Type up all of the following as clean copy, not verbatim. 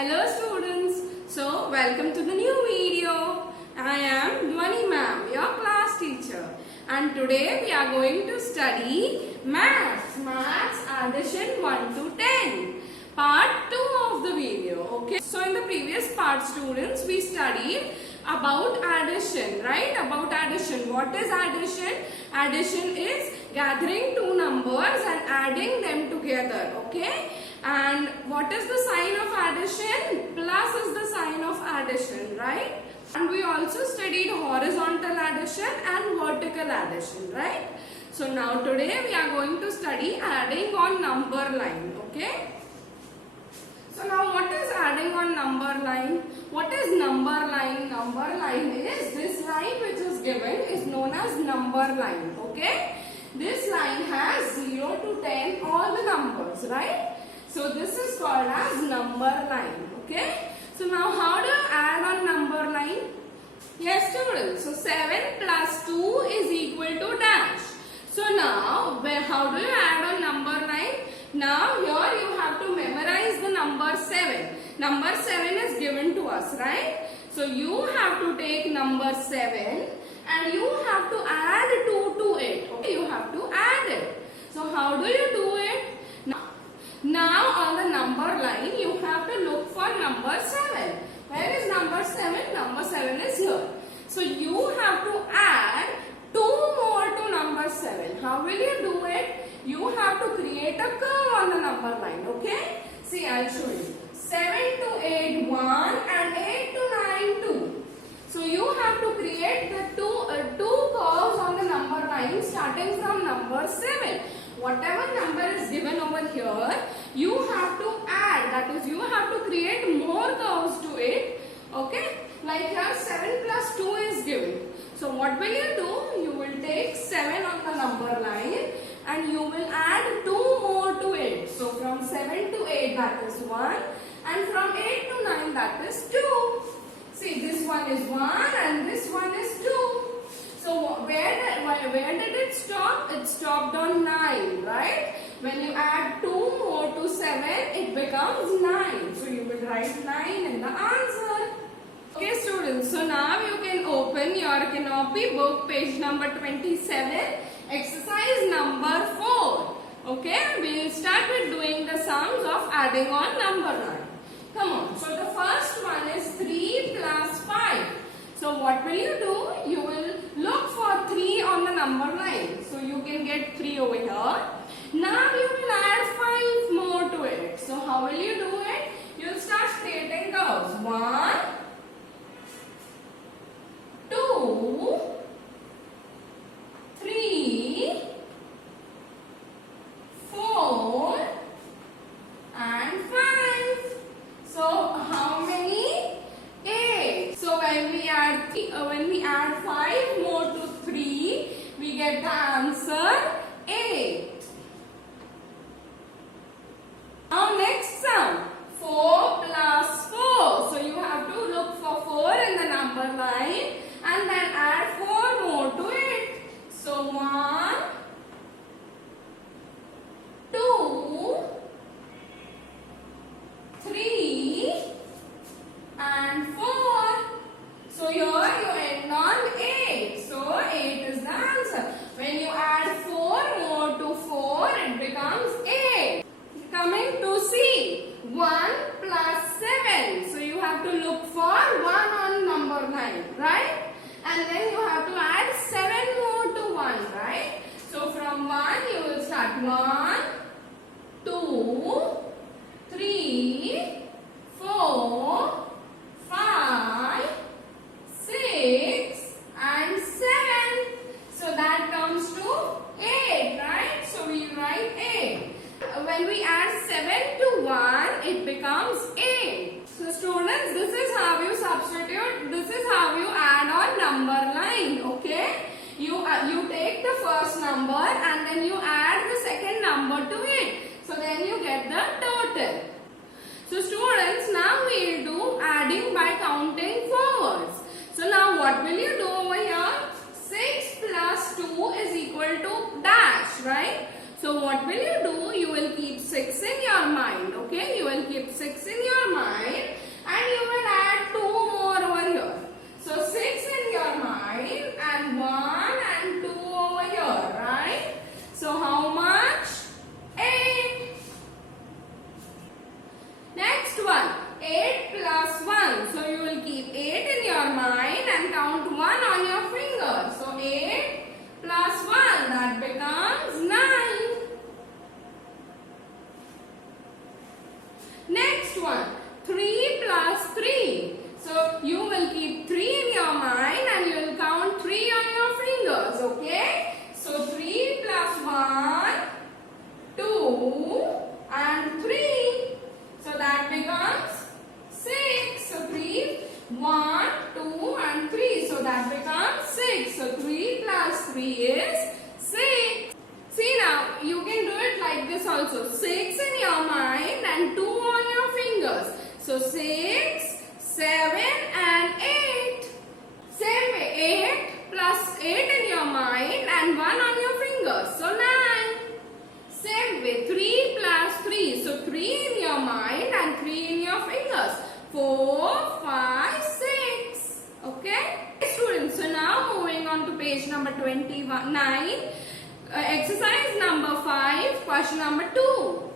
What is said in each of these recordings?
Hello students, so welcome to the new video. I am Dhwani ma'am, your class teacher, and today we are going to study maths addition 1 to 10, part 2 of the video. Okay, so in the previous part students we studied about addition, right? About addition. What is addition? Addition is gathering two numbers and adding them together. Okay, and what is the sign of addition? Plus is the sign of addition, right? And we also studied horizontal addition and vertical addition, right? So now today we are going to study adding on number line. Okay, so now what is adding on number line? What is number line? Number line is this line which is given is known as number line. Okay, this line has 0 to 10 all the numbers, right? So this is called as number line. Okay, so now how do you add on number line? Yes students, so 7 plus 2 is equal to dash. So now how do you add on number line? Now here you have to memorize the number 7. Number 7 is given to us, right? So you have to take number 7 and you have to add 2 to it. Okay, you have to add it. So how do you do it? Now on the number line you have to look for number 7. Where is number 7? Number 7 is here. So you have to add 2 more to number 7. How will you do it? You have to create a curve on the number line. Okay? See, I'll show you. 7 to 8, 1 and 8 to 9, 2. So you have to create the two curves on the number line starting from number 7. Whatever number is given over here, you have to add. That is, you have to create more curves to it. Okay? Like here 7 plus 2 is given. So what will you do? You will take 7 on the number line and you will add 2 more to it. So from 7 to 8 that is 1 and from 8 to 9 that is 2. See, this one is 1 and this one is 2. So where did it stop? It stopped on 9, right? When you add 2 more to 7, it becomes 9. So you will write 9 in the answer. Okay students, so now you can open your Canopy book, page number 27, exercise number 4. Okay, we will start with doing the sums of adding on number line. Come on, so the first one is 3 plus 5. So what will you do? You will look for 3 on the number line. So you can get 3 over here. Now you will add 5 more to it. So how will you do it? You will start creating curves. 1, 2, 3, 4 and 5. So how many? 8. So when we add 5 more to 3, we get the answer 8. Now next sum, 4 plus 4. So you have to look for 4 in the number line and then add 4 more to it. So 1, 2, 3 and 4. So here you end on 8. So 8 is the answer. When you add 4 more to 4, it becomes 8. Coming to C, 1 plus 7. So you have to look for 1 on number 9, right? And then you have to add 7 more to 1, right? So from 1 you will start 1, 2, 3, 4, 5, 6 and 7. So that comes to 8, right? So we write 8. When we add 7 to 1, it becomes 8. So students, this is how you substitute, this is how you add on number line, okay? You take the first number and then you add the second number to it. So then you get the total. So students, now we will do adding by counting forwards. So now what will you do over here? 6 plus 2 is equal to dash, right? So what will you do? You will keep 6 in your mind, okay? Okay, you will keep 6 in your mind and you will add 2 more over here. So 6 in your mind and 1 and 2 over here, right? So how much? 8. Next one, 8 plus 1. So you will keep 8 in your mind and count 1 on your finger. So 8 plus 1, that becomes 9. Next one, 3 plus 3. So you will keep 3 in your mind and you will count 3 on your fingers, okay? So 3 plus 1, 2 and 3. So that becomes 6. So 3, 1, 2 and 3. So that becomes 6. So 3 plus 3 is 6. See now, you can do it like this also. 6 in your mind and 2 on your fingers. So 6, 7 and 8. Same way, 8 plus 8 in your mind and 1 on your fingers. So 9. Same way, 3 plus 3. So 3 in your mind and 3 in your fingers. 4, 5, 6. Okay? Students, so now moving on to page number 29. Exercise number 5, question number 2.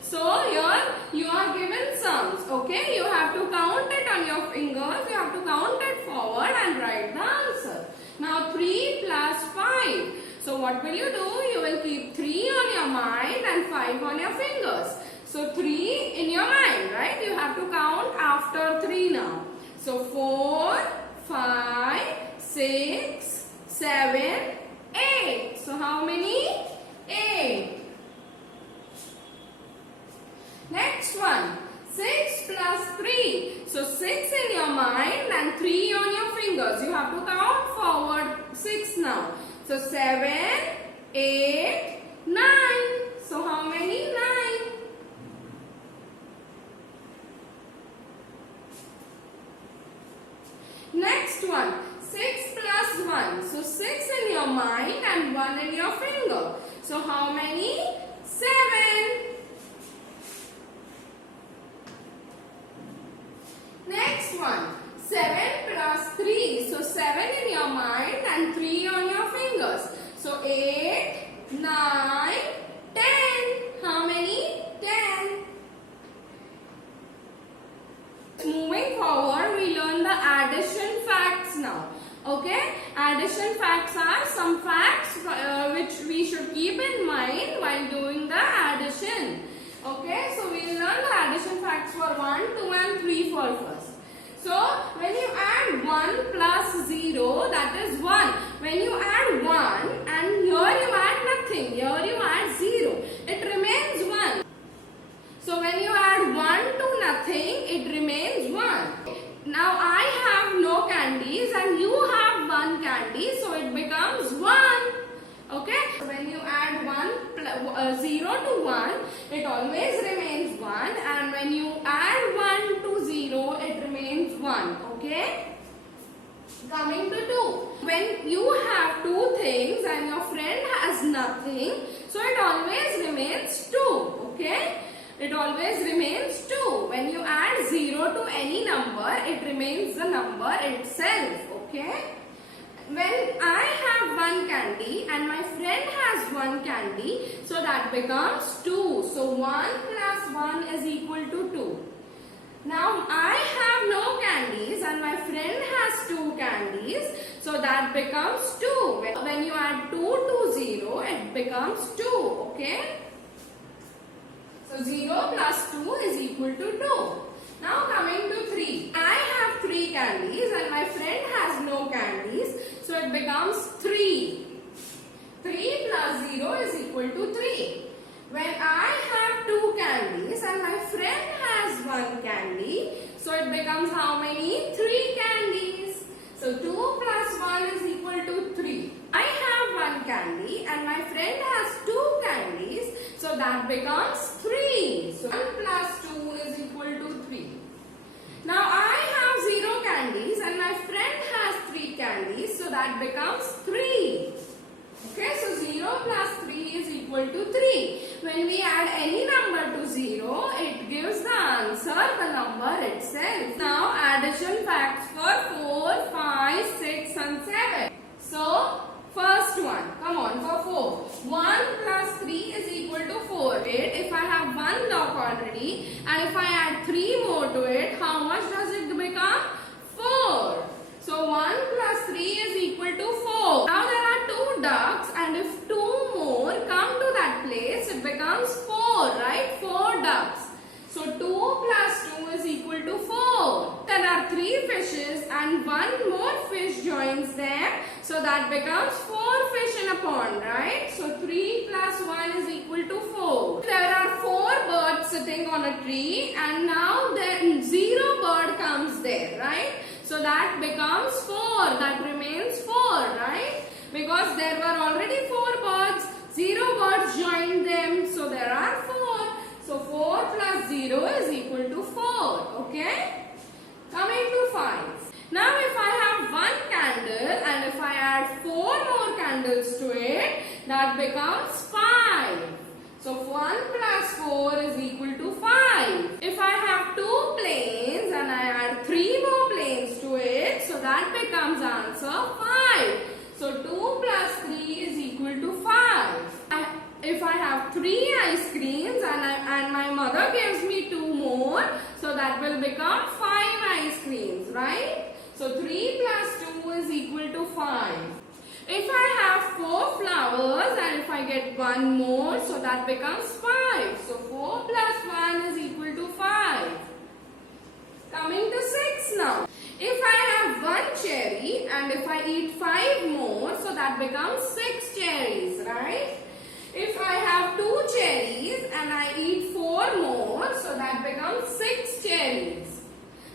So here you are given sums. Okay? You have to count it on your fingers. You have to count it forward and write the answer. Now 3 plus 5. So what will you do? You will keep 3 on your mind and 5 on your fingers. So 3 in your mind, right? You have to count after 3 now. So 4, 5, 6, 7, 8. So how many? 8. Next one. 6 plus 3. So 6 in your mind and 3 on your fingers. You have to count forward 6 now. So 7, 8, 9. So how many? 9. Next one. 6 plus 1. So 6 in your mind and 1 in your finger. So how many? 7. Next one. 7 plus 3. So 7 in your mind and 3 on your fingers. So 8, 9, 10. How many? 10. Moving forward, we learn the addition facts now. Okay? Addition facts are some facts which we should keep in mind while doing the addition. Okay? So we will learn the addition facts for 1, 2 and 3 for first. So when you add 1 plus 0, that is 1. When you add 1 and here you add nothing, here you add 0, it remains 1. So when you add 1 to nothing, it remains 1. Now I have no candies and you have 1 candy, so it becomes 1. Okay? So when you add 0 to 1, it always remains 1, and when you add 1 to 0, it remains 1. Okay? Coming to 2. When you have 2 things and your friend has nothing, so it always remains 2. Okay? It always remains 2. When you add 0 to any number, it remains the number itself. Okay? When I have 1 candy and my friend has 1 candy, so that becomes 2. So 1 plus 1 is equal to 2. Now I have no candies and my friend has 2 candies, so that becomes 2. When you add 2 to 0, it becomes 2. Okay? So 0 plus 2 is equal to 2. Now coming to 3. I have 3 candies and my friend has no candies, so it becomes 3. 3 plus 0 is equal to 3. When I have 2 candies and my friend has 1 candy, so it becomes how many? 3 candies. So 2 plus 1 is equal to 3. I have 1 candy and my friend has 2 candies, so that becomes 3. So 1 plus 2 is equal to 3. Now I have 0 candies and my friend has 3 candies, so that becomes 3. Okay, so 0 plus 3 is equal to 3. When we add any number to 0, 3 is equal to 4. If I have one block already and if I add 3 more to it, how much does it become? 4. So 1 plus 3 is equal to 4. Now there are 2 ducks and if 2 more come to that place, it becomes 4, right? 4 ducks. So 2 plus 2 is equal to 4. There are 3 fishes and 1 more fish joins them. So that becomes 4 fish in a pond, right? So 3 plus 1 is equal to 4. There are 4 birds sitting on a tree and now then 0 bird comes there, right? So that becomes 4. That remains 4, right? Because there were already 4 birds. 0 birds joined them. So there are 4. So 4 plus 0 is equal to 4. Okay? Coming to 5. Now if I have 1 candle and if I add 4 more candles to it, that becomes 5. So 1 plus 4 is equal to 5. If I have 2 planes and I add 3 more planes to it, so that becomes answer 5. So 2 plus 3 is equal to 5. If I have 3 ice creams and my mother gives me 2 more, so that will become 5 ice creams, right? So 3 plus 2 is equal to 5. If I have 4 flowers and if I get 1 more, so that becomes 5. So 4 plus 1 is equal to 5. Coming to 6 now. If I have 1 cherry and if I eat 5 more, so that becomes 6 cherries, right? If I have 2 cherries and I eat 4 more, so that becomes 6 cherries.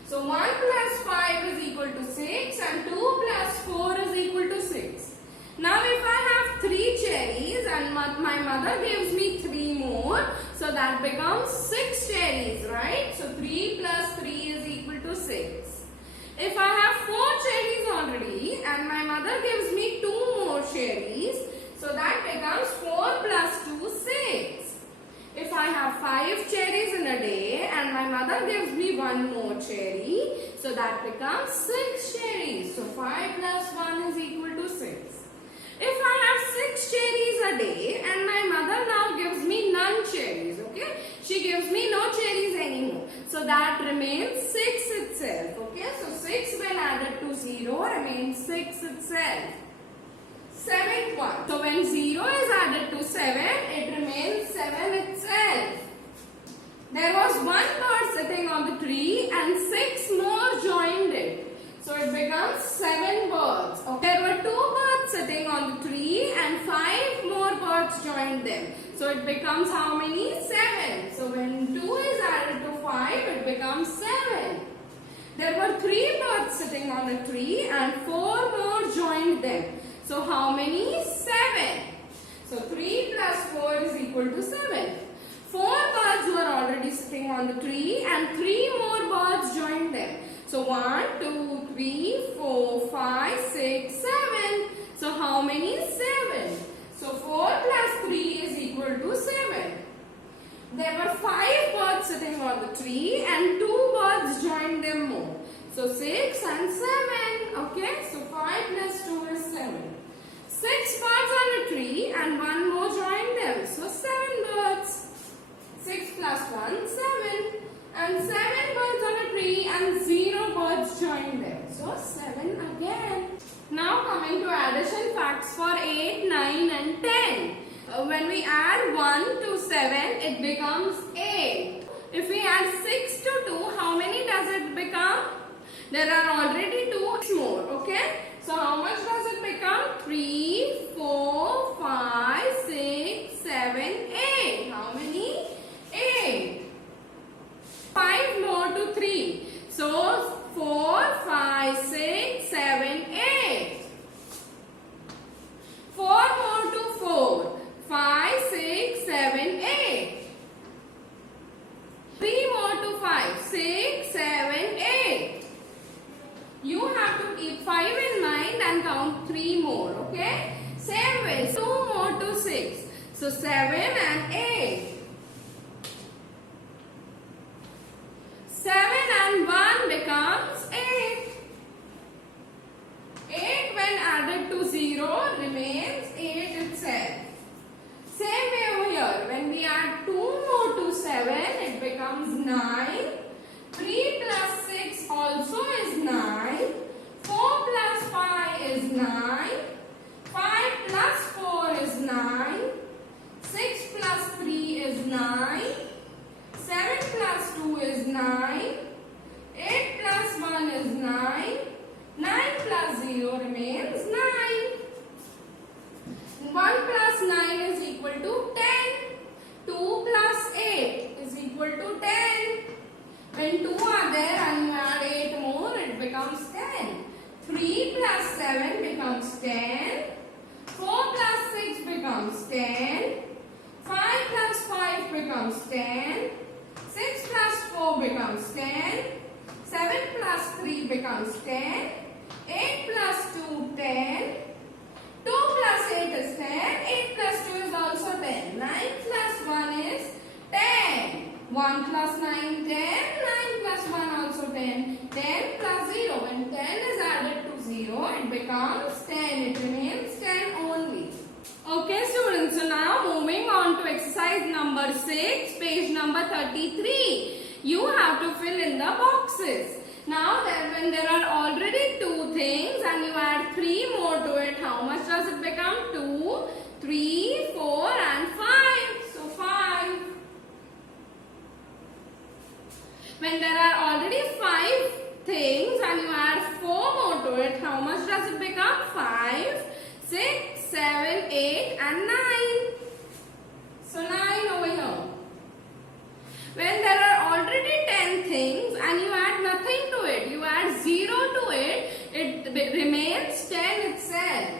So 1 plus 5 is equal to 6 and 2 plus 4 is equal to 6. Now if I have 3 cherries and my mother gives me 3 more, so that becomes 6 cherries, right? So 3 plus 3 is equal to 6. If I have 4 cherries already and my mother gives me 2 more cherries, so that becomes 4 plus 2 is 6. If I have 5 cherries in a day and my mother gives me 1 more cherry, so that becomes 6 cherries. So 5 plus 1 is equal to 6. If I have 6 cherries a day and my mother now gives me none cherries, okay? She gives me no cherries anymore. So that remains 6 itself, okay? So 6 when added to 0 remains 6 itself. 7th one. So when 0 is added to 7, it remains 7 itself. There was 1 bird sitting on the tree and 6 more joined it. So it becomes 7 birds. Okay. There were 2 birds sitting on the tree and 5 more birds joined them. So it becomes how many? 7. So when 2 is added to 5, it becomes 7. There were 3 birds sitting on a tree and 4 more joined them. So how many? 7. So 3 plus 4 is equal to 7. 4 birds were already sitting on the tree and 3 more birds joined them. So 1, 2, 3, 4, 5, 6, 7. So how many? 7. So 4 plus 3 is equal to 7. There were 5 birds sitting on the tree and 2 birds joined them more. So 6 and 7. Okay. So 5 plus 2 is 7. 6 birds on a tree and 1 more joined them. So 7 birds. 6 plus 1, 7. And 7 birds on a tree and 0 birds joined them. So 7 again. Now coming to addition facts for 8, 9 and 10. When we add 1 to 7, it becomes 8. If we add 6 to 2, how many does it become? There are already 2 more, okay? So how much does it become? 3, 4, 5, 6, 7, 8. How many? 8. 5 more to 3. So 4, 5, 6, 7, 8. 4 more to 4. 5, 6, 7, 8. 3 more to 5. 6, 7, 8. You have to keep 5 in mind and count 3 more, okay? Same way, 2 more to 6. becomes 9. 3 plus 6 also is 9. 4 plus 5 is 9. 5 plus 4 is 9. 6 plus 3 is 9. 7 plus 2 is 9. 8 plus 1 is 9. 9 plus 0 remains 9. 1 plus 9 is equal to 10. 2 plus 8 is equal to 10. When 2 are there and you add 8 more, it becomes 10. 3 plus 7 becomes 10. 4 plus 6 becomes 10. 5 plus 5 becomes 10. 6 plus 4 becomes 10. 7 plus 3 becomes 10. 8 plus 2, 10. 2 plus 8 is 10. 8 plus 2 is also 10. 9 plus 1 is 10. 1 plus 9, 10. 9 plus 1 also 10. 10 plus 0. When 10 is added to 0, it becomes 10. It remains 10 only. Okay students, so now moving on to exercise number 6, page number 33. You have to fill in the boxes. Now when there are already 2 things and you add 3 more to it, how much does it become? 2, 3, 4 and 5. So 5. When there are already 5 things and you add 4 more to it, how much does it become? 5, 6, 7, 8 and 9. So 9 over here. When there are already 10 things and you add nothing to it, you add 0 to it, it remains 10 itself.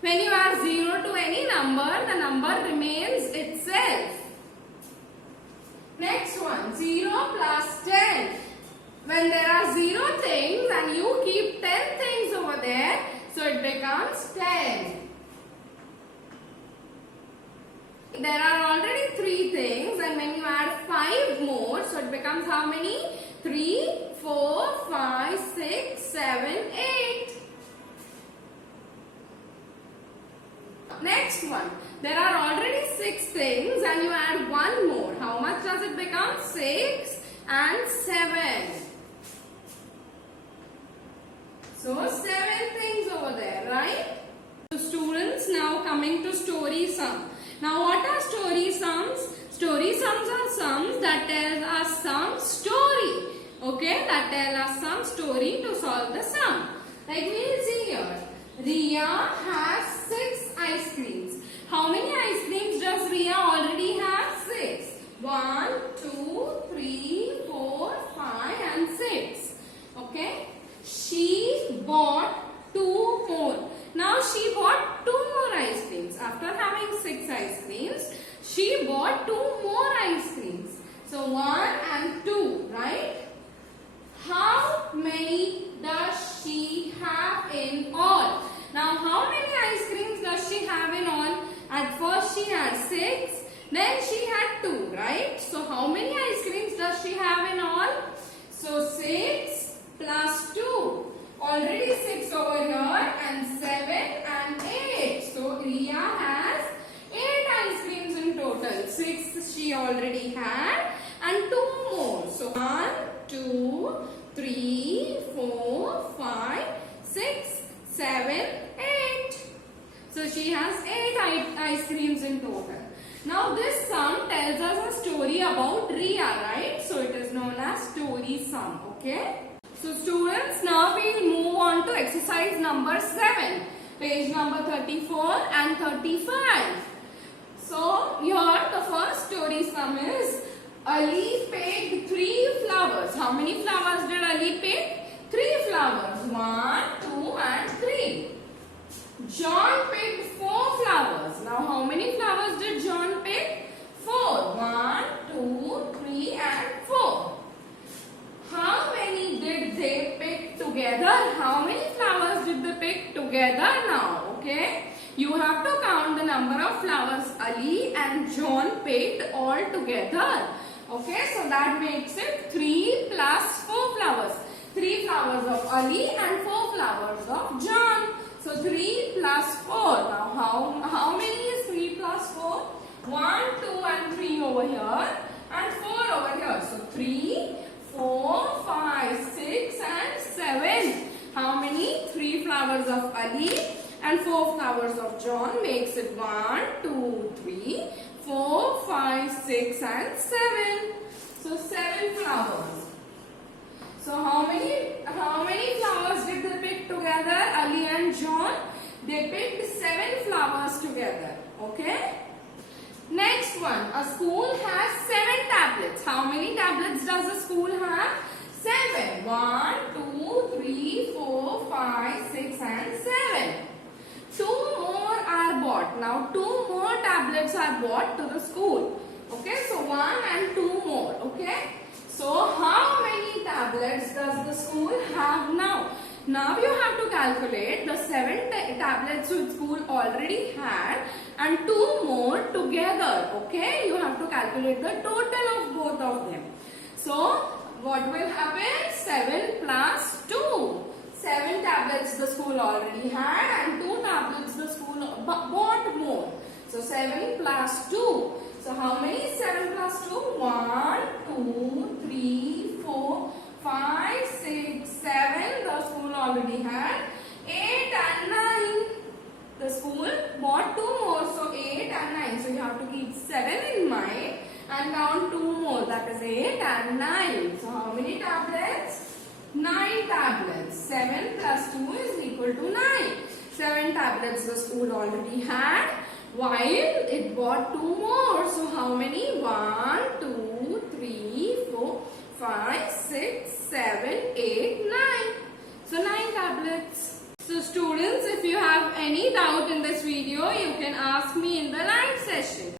When you add 0 to any number, the number remains itself. Next one, 0 plus 10. When there are 0 things and you keep 10 things over there, so it becomes 10. There are already 3 things and when you add 5 more, so it becomes how many? 3, 4, 5, 6, 7, 8. Next one. There are already 6 things and you add 1 more. How much does it become? 6 and 7. So 7 things over there, right? So students, now coming to story sum. Now what are story sums? Story sums are sums that tell us some story. Okay, that tell us some story to solve the sum. Like we will see here. Riya has 6 ice creams. How many ice creams does Riya already have? 6. 1, 2, 3, 4, 5 and 6. Okay. She bought 2 more. Now she bought 2 more ice creams. After having 6 ice creams, she bought 2 more ice creams. So 1 and 2, right? How many does she have in all? Now how many ice creams does she have in all? At first she had 6, then she had 2, right? So how many ice creams does she have in all? So 6 plus 2. Already 6 over here and 7 and 8. So Riya has 8 ice creams in total. 6 she already had and 2 more. So 1, 2, 3, 4, 5, 6, 7, 8. So she has 8 ice creams in total. Now this sum tells us a story about Riya, right? So it is known as story sum, okay? So students, now we will move on to exercise number 7, page number 34 and 35. So here the first story sum is Ali picked 3 flowers. How many flowers did Ali pick? 3 flowers. 1, 2 and 3. John picked 4 flowers. Now how many flowers did John pick? 4. 1, 2, 3 and 4. How many did they pick together? How many flowers did they pick together now? Okay. You have to count the number of flowers Ali and John picked all together. Okay. So that makes it 3 plus 4 flowers. 3 flowers of Ali and 4 flowers of John. So 3 plus 4. Now how many is 3 plus 4? 1, 2 and 3 over here. and 4 over here. So 3, 4, 5, 6 and 7. How many? 3 flowers of Ali and 4 flowers of John makes it 1, 2, 3, 4, 5, 6 and 7. So 7 flowers. So how many flowers did they pick together, Ali and John? They picked 7 flowers together. Okay. Next one. A school has 7 tablets. How many tablets does a school have? 7. 1, 2, 3, 4, 5, 6 and 7. 2 more are bought. Now 2 more tablets are bought to the school. Okay. So 1 and 2 more. Okay. So how many tablets does the school have now? Now you have to calculate the 7 tablets which school already had and 2 more together. Okay, you have to calculate the total of both of them. So what will happen? 7 plus 2. 7 tablets the school already had and 2 tablets the school bought more. So 7 plus 2. So how many 7 plus 2? 1, 2, 3, 4, 5, 6, 7. The school already had 8 and 9. The school bought 2 more. So 8 and 9. So you have to keep 7 in mind and count 2 more. That is 8 and 9. So how many tablets? 9 tablets. 7 plus 2 is equal to 9. 7 tablets the school already had, while it bought 2 more. So how many? 1, 2, 3, 4, 5, 6, 7, 8, 9. So 9 tablets. So students, if you have any doubt in this video, you can ask me in the live session.